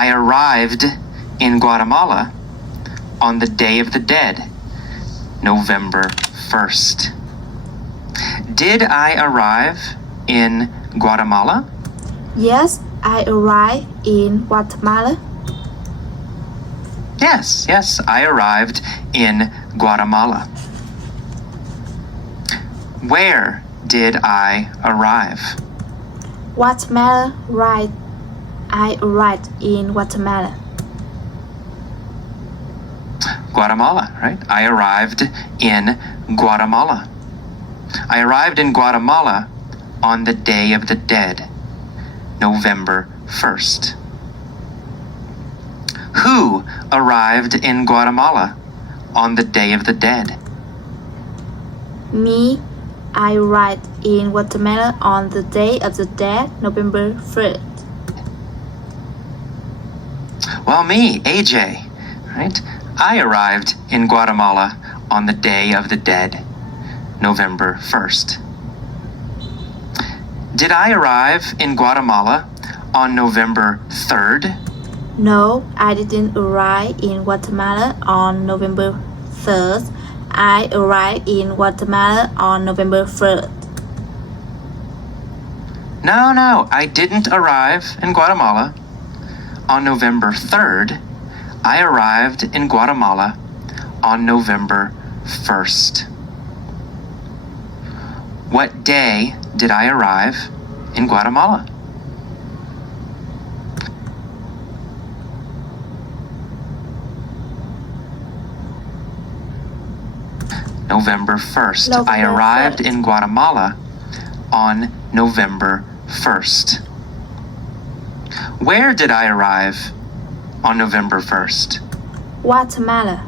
I arrived in Guatemala on the Day of the Dead, November 1st. Did I arrive in Guatemala? Yes, I arrived in Guatemala. Yes, I arrived in Guatemala. Where did I arrive? Guatemala, right. I arrived in Guatemala. Guatemala, right? I arrived in Guatemala. I arrived in Guatemala on the Day of the Dead, November 1st. Who arrived in Guatemala on the Day of the Dead? Me, I arrived in Guatemala on the Day of the Dead, November 3rd. Well, me, AJ, right? I arrived in Guatemala on the Day of the Dead, November 1st. Did I arrive in Guatemala on November 3rd? No, I didn't arrive in Guatemala on November 3rd. I arrived in Guatemala on November 3rd. No, I didn't arrive in Guatemala on November 3rd. I arrived in Guatemala on November 1st. What day did I arrive in Guatemala? November 1st. I arrived in Guatemala on November 1st. Where did I arrive on November 1st? Guatemala.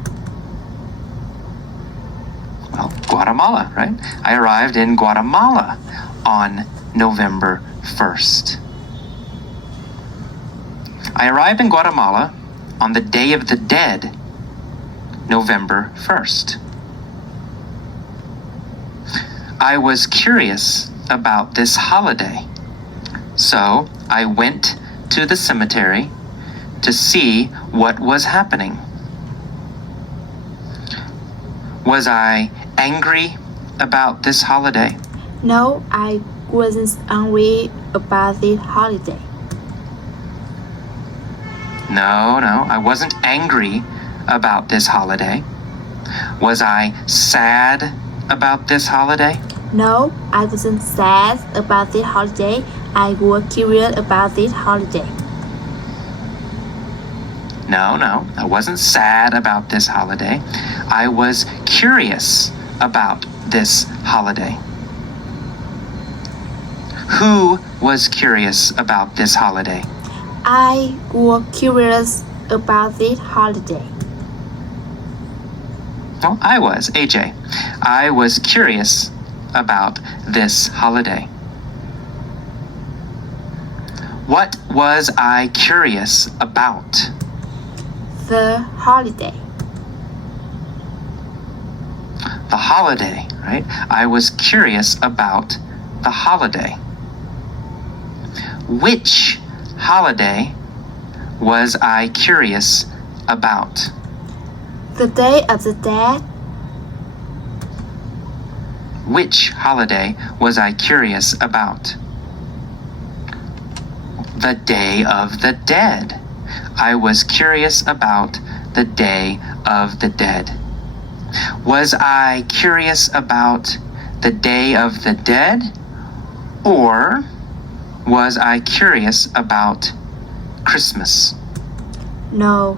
Well, Guatemala, right? I arrived in Guatemala on November 1st. I arrived in Guatemala on the Day of the Dead, November 1st. I was curious about this holiday, so I went to the cemetery to see what was happening. Was I angry about this holiday? No, I wasn't angry about the holiday. No, I wasn't angry about this holiday. Was I sad about this holiday? No, I wasn't sad about the holiday. I was curious about this holiday. No, I wasn't sad about this holiday. I was curious about this holiday. Who was curious about this holiday? I was curious about this holiday. Well, I was, AJ. I was curious about this holiday. What was I curious about? The holiday. The holiday, right? I was curious about the holiday. Which holiday was I curious about? The Day of the Dead. Which holiday was I curious about? The Day of the Dead. I was curious about the Day of the Dead. Was I curious about the Day of the Dead, or was I curious about Christmas? No,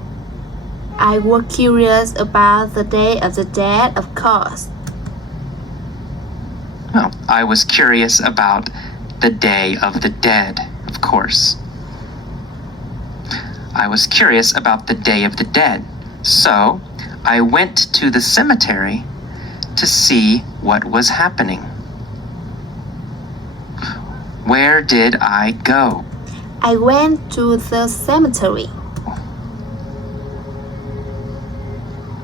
I was curious about the Day of the Dead, of course. Well, I was curious about the Day of the Dead, of course. I was curious about the Day of the Dead, so I went to the cemetery to see what was happening. Where did I go? I went to the cemetery.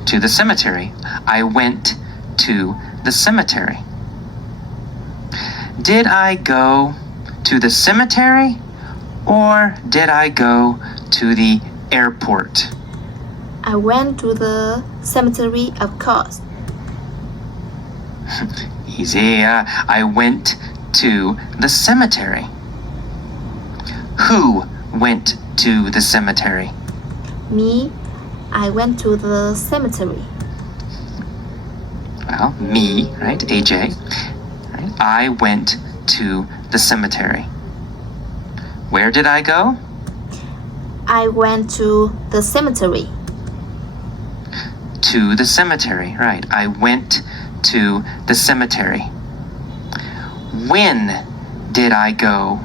To the cemetery. I went to the cemetery. Did I go to the cemetery, Or did I go to the airport? I went to the cemetery, of course. Easy. I went to the cemetery. Who went to the cemetery? Me, I went to the cemetery. Well, me, right? AJ. Right? I went to the cemetery. Where did I go? I went to the cemetery. To the cemetery, right. I went to the cemetery. When did I go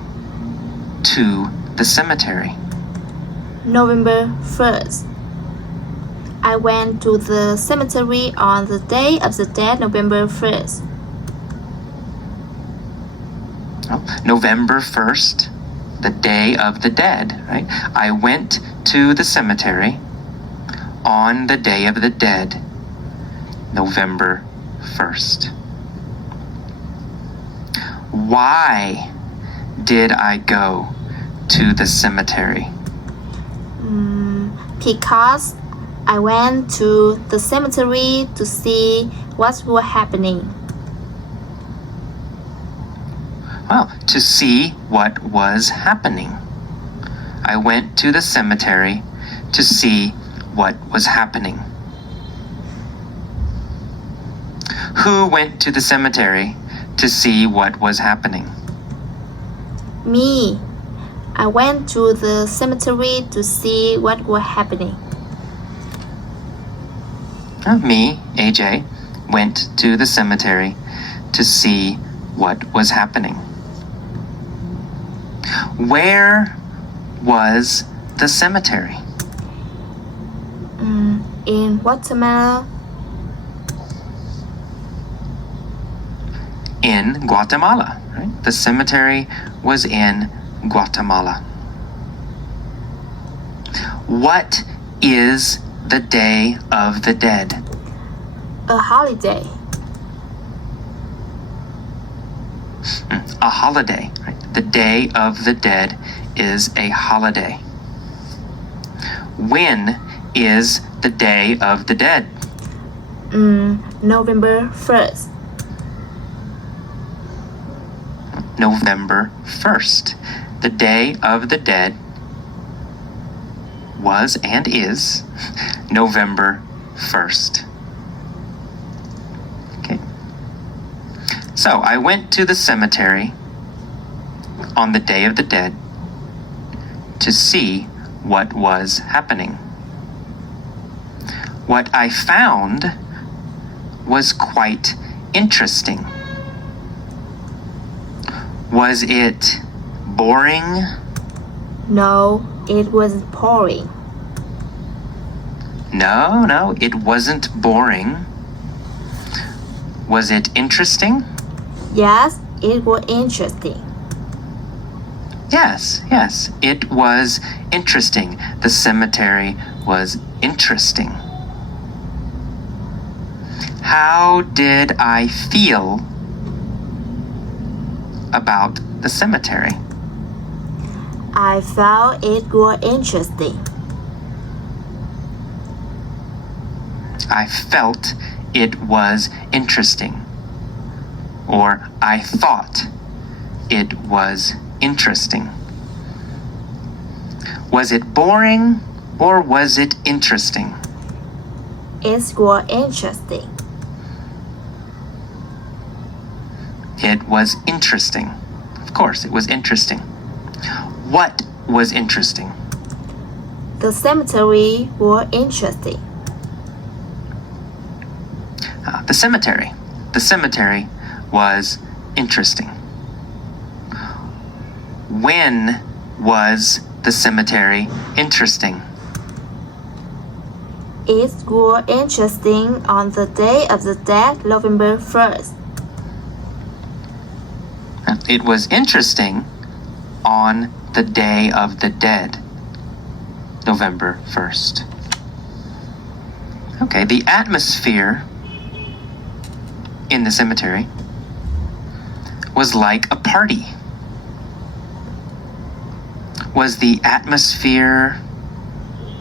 to the cemetery? November 1st. I went to the cemetery on the day of the dead, November 1st. Oh, November 1st, the day of the dead, right? I went to the cemetery on the day of the dead, November 1st. Why did I go to the cemetery? Because I went to the cemetery to see what was happening. Well, to see what was happening. I went to the cemetery to see what was happening. Who went to the cemetery to see what was happening? Me, I went to the cemetery to see what was happening. Me, AJ, went to the cemetery to see what was happening. Where was the cemetery? In Guatemala. In Guatemala, right? The cemetery was in Guatemala. What is the Day of the Dead? A holiday. A holiday, right? The Day of the Dead is a holiday. When is the Day of the Dead? November 1st. November 1st. The Day of the Dead was and is November 1st. Okay. So I went to the cemetery on the Day of the Dead to see what was happening. What I found was quite interesting. Was it boring? No, it wasn't boring. No, it wasn't boring. Was it interesting? Yes, it was interesting. Yes, it was interesting. The cemetery was interesting. How did I feel about the cemetery? I felt it was interesting. I felt it was interesting. Or I thought it was interesting. Was it boring or was it interesting? It was interesting. It was interesting. Of course, it was interesting. What was interesting? The cemetery was interesting. The cemetery. The cemetery was interesting. When was the cemetery interesting? It was interesting on the day of the dead, November 1st. It was interesting on the Day of the Dead, November 1st. Okay, the atmosphere in the cemetery was like a party. Was the atmosphere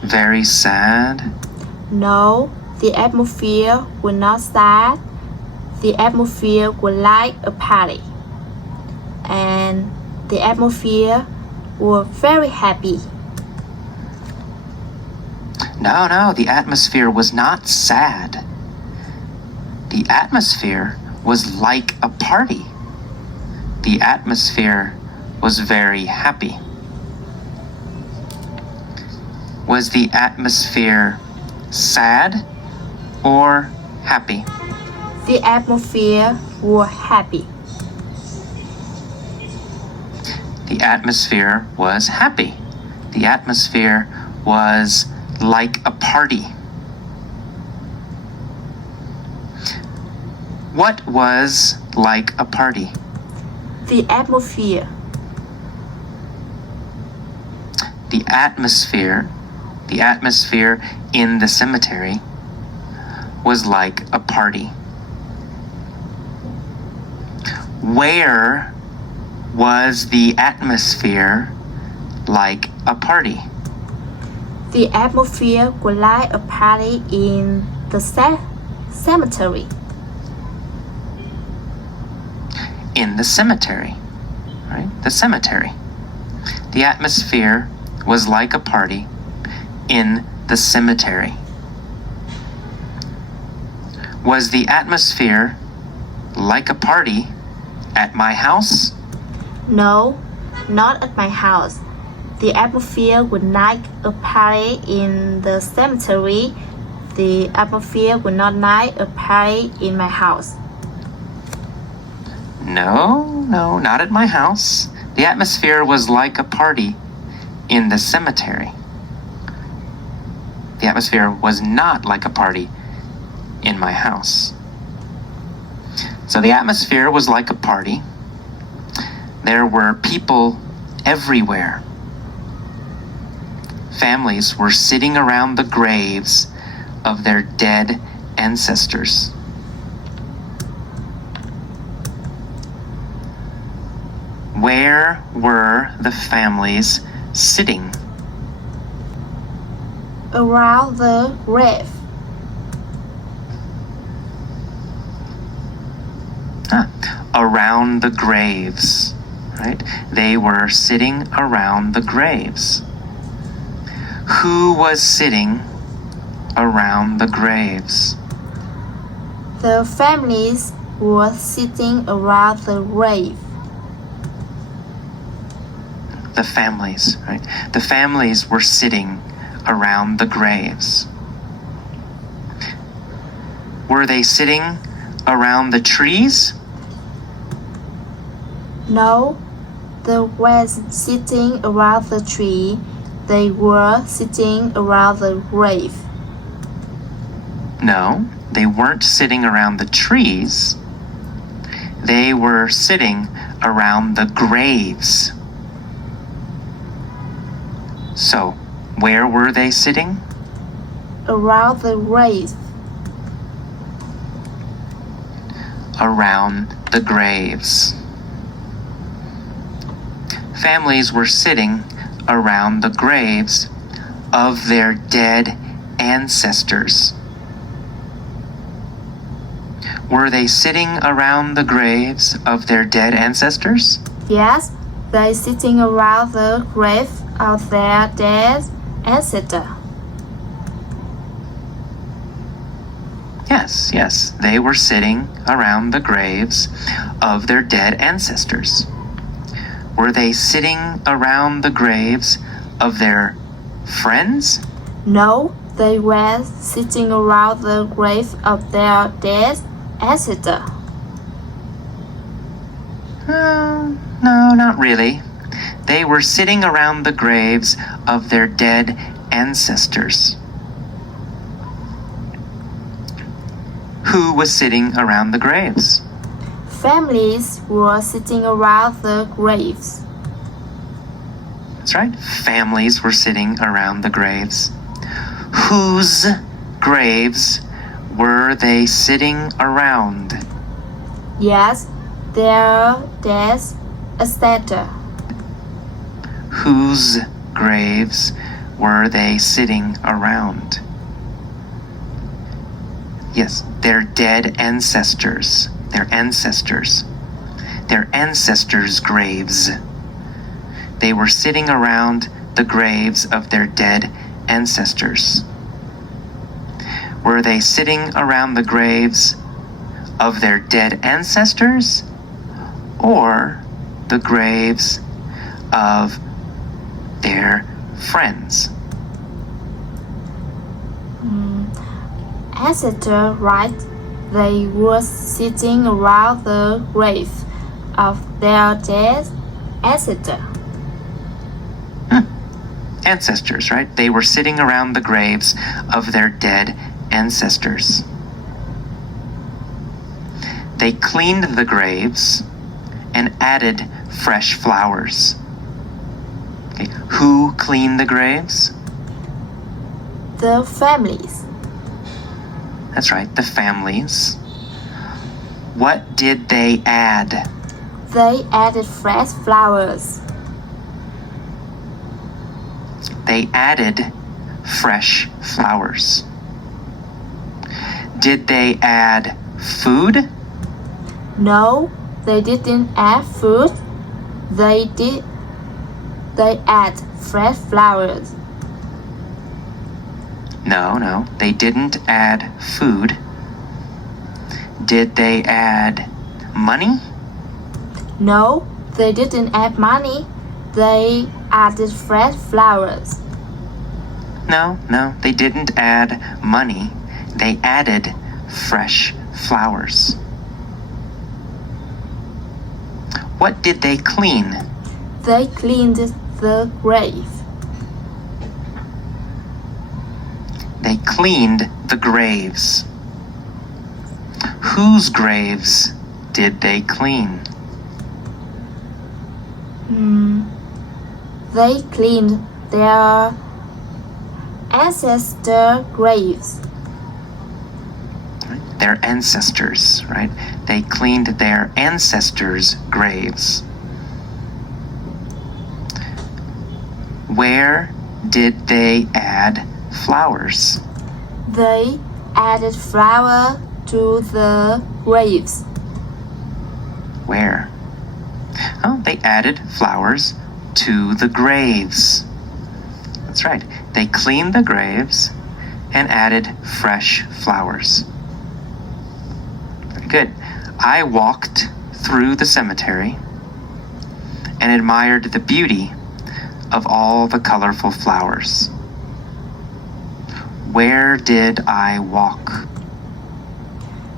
very sad? No, the atmosphere was not sad. The atmosphere was like a party. And the atmosphere was very happy. No, the atmosphere was not sad. The atmosphere was like a party. The atmosphere was very happy. Was the atmosphere sad or happy? The atmosphere was happy. The atmosphere was happy. The atmosphere was like a party. What was like a party? The atmosphere. The atmosphere in the cemetery was like a party. Where was the atmosphere like a party? The atmosphere was like a party in the cemetery. In the cemetery, right? The cemetery. The atmosphere was like a party in the cemetery. Was the atmosphere like a party at my house? No, not at my house. The atmosphere was like a party in the cemetery. The atmosphere was not like a party in my house. No, not at my house. The atmosphere was like a party in the cemetery. The atmosphere was not like a party in my house. So the atmosphere was like a party. There were people everywhere. Families were sitting around the graves of their dead ancestors. Where were the families sitting? Around the grave. Around the graves, right? They were sitting around the graves. Who was sitting around the graves? The families were sitting around the grave. The families, right? The families were sitting around the graves. Were they sitting around the trees? No, they weren't sitting around the tree. They were sitting around the grave. No, they weren't sitting around the trees. They were sitting around the graves. So, where were they sitting? Around the grave. Around the graves. Families were sitting around the graves of their dead ancestors. Were they sitting around the graves of their dead ancestors? Yes, they sitting around the grave of their dead ancestor. Yes, they were sitting around the graves of their dead ancestors. Were they sitting around the graves of their friends? No, they were sitting around the grave of their dead ancestor. No, not really. They were sitting around the graves of their dead ancestors. Who was sitting around the graves? Families were sitting around the graves. That's right. Families were sitting around the graves. Whose graves were they sitting around? Yes, their dead ancestor. Whose graves were they sitting around? Yes, their dead ancestors. Their ancestors. Their ancestors' graves. They were sitting around the graves of their dead ancestors. Were they sitting around the graves of their dead ancestors or the graves of their friends? Ancestor, right? They were sitting around the grave of their dead ancestor. Ancestors, right? They were sitting around the graves of their dead ancestors. They cleaned the graves and added fresh flowers. Okay. Who cleaned the graves? The families. That's right, the families. What did they add? They added fresh flowers. They added fresh flowers. Did they add food? No, they didn't add food. They add fresh flowers. No, they didn't add food. Did they add money? No, they didn't add money. They added fresh flowers. No, they didn't add money. They added fresh flowers. What did they clean? They cleaned the grave. They cleaned the graves. Whose graves did they clean? They cleaned their ancestor graves. Their ancestors, right? They cleaned their ancestors' graves. Where did they add flowers? They added flower to the graves. Where? Oh, they added flowers to the graves. That's right. They cleaned the graves and added fresh flowers. Very good. I walked through the cemetery and admired the beauty of all the colorful flowers. Where did I walk?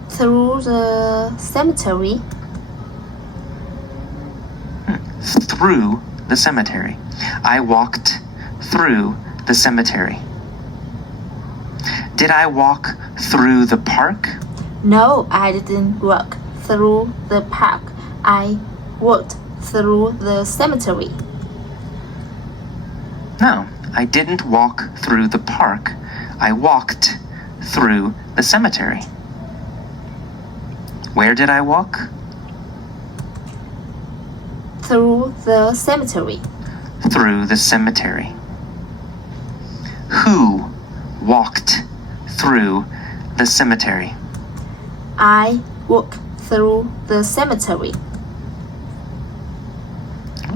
Through the cemetery. Through the cemetery. I walked through the cemetery. Did I walk through the park? No, I didn't walk through the park. I walked through the cemetery. No, I didn't walk through the park. I walked through the cemetery. Where did I walk? Through the cemetery. Through the cemetery. Who walked through the cemetery? I walked through the cemetery.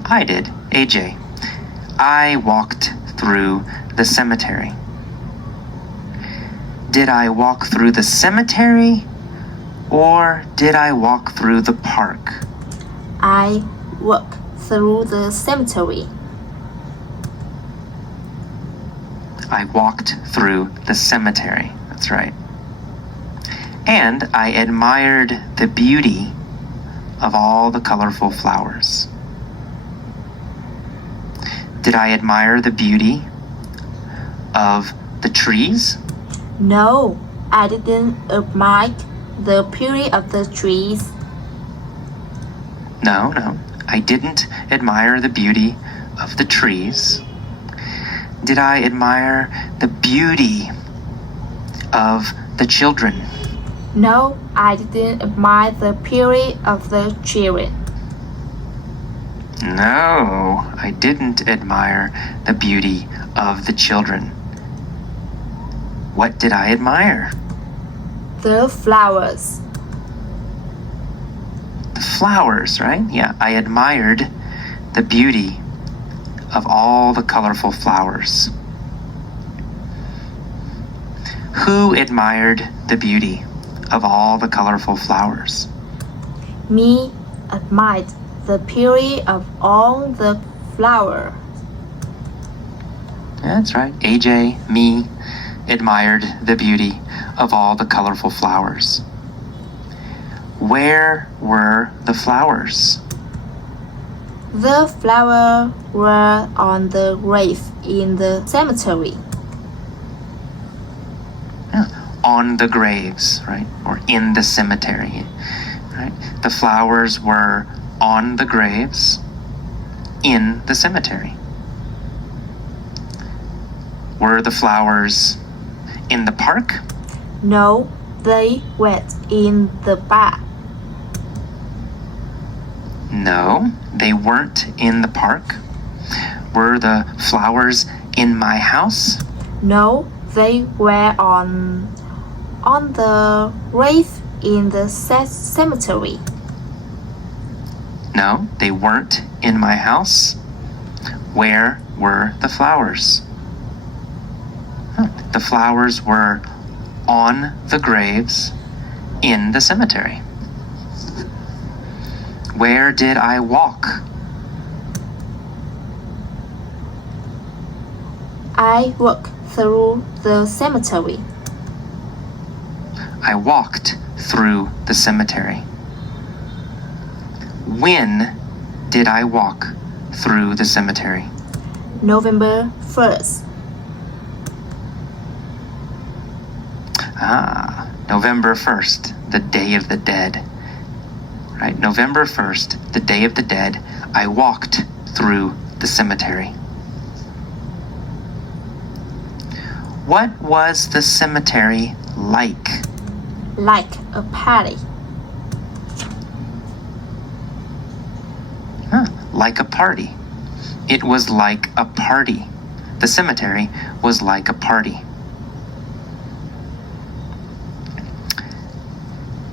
I did, AJ. I walked through the cemetery. Did I walk through the cemetery or did I walk through the park? I walked through the cemetery. I walked through the cemetery. That's right. And I admired the beauty of all the colorful flowers. Did I admire the beauty of the trees? No, I didn't admire the beauty of the trees. No, I didn't admire the beauty of the trees. Did I admire the beauty of the children? No, I didn't admire the beauty of the children. No, I didn't admire the beauty of the children. What did I admire? The flowers. The flowers, right? Yeah, I admired the beauty of all the colorful flowers. Who admired the beauty of all the colorful flowers? Me admired the beauty of all the flowers. That's right. AJ, me, admired the beauty of all the colorful flowers. Where were the flowers? The flowers were on the grave in the cemetery. Yeah, on the graves, right? Or in the cemetery, right? The flowers were on the graves in the cemetery. Were the flowers in the park? No, they were in the bar. No, they weren't in the park. Were the flowers in my house? No, they were on the grave in the cemetery. No, they weren't in my house. Where were the flowers? The flowers were on the graves in the cemetery. Where did I walk? I walked through the cemetery. I walked through the cemetery. When did I walk through the cemetery? November 1st. November 1st, the Day of the Dead. Right, November 1st, the Day of the Dead, I walked through the cemetery. What was the cemetery like? Like a party. Like a party. It was like a party. The cemetery was like a party.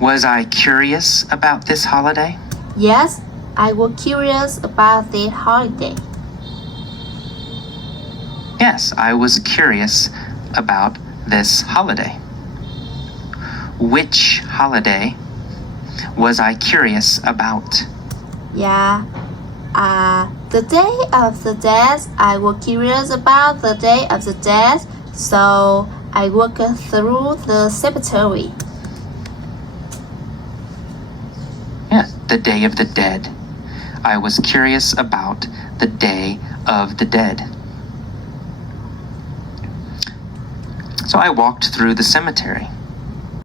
Was I curious about this holiday? Yes, I was curious about the holiday. Yes, I was curious about this holiday. Which holiday was I curious about? Yeah, the Day of the Dead. I was curious about the Day of the Dead, so I walked through the cemetery. Yeah, the Day of the Dead. I was curious about the Day of the Dead. So I walked through the cemetery.